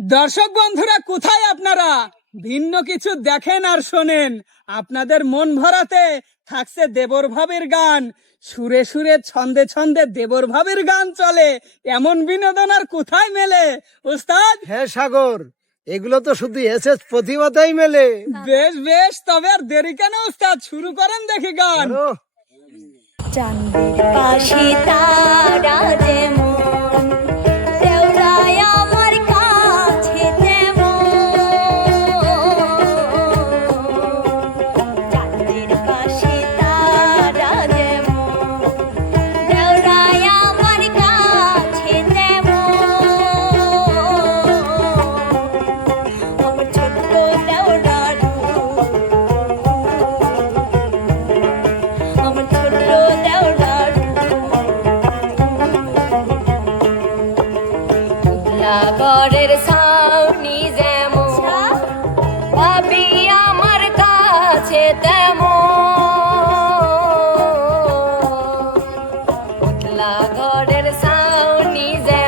দর্শক বন্ধুরা কোথায় আপনারা? ভিন্ন কিছু দেখেন আর শোনেন। আপনাদের মন ভরাতে থাকছে দেবর ভাবের গান। সুরে সুরে ছন্দে ছন্দে দেবর ভাবের গান চলে। এমন বিনোদন আর কোথায় মেলে? উস্তাদ হ্যাঁ সাগর। এগুলো তো শুধু এসএস প্রতিভাতেই মেলে। বেশ বেশ তবে আর দেরি কেন উস্তাদ শুরু করেন দেখি গান। চাঁদের পাশে তারা যেমন লাগরের সাউনি যেমন ভাবি আমার কাছে তেমন। ঘরের সাউনি যেমন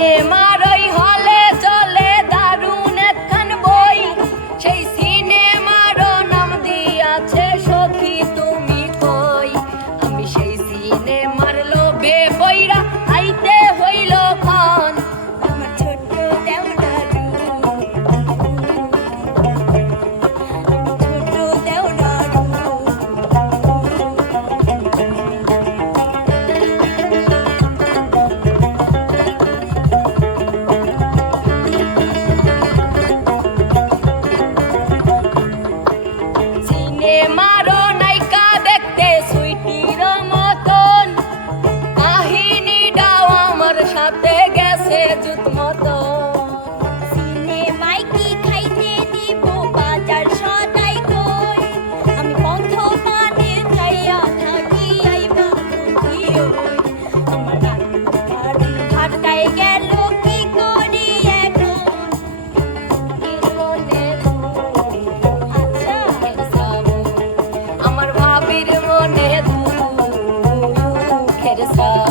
গঞ্জে সাথে গেছে জুত মতন সিনেমায় কি খাইতে দিব বাজার সদাই কই? আমি বন্ধ পানে যাইয়া থাকি, আইবা ওই। আমার রান্নার ভাটায় গেল কি করি এখন? আমার ভাবির মনে দুঃখের শ্রাবণ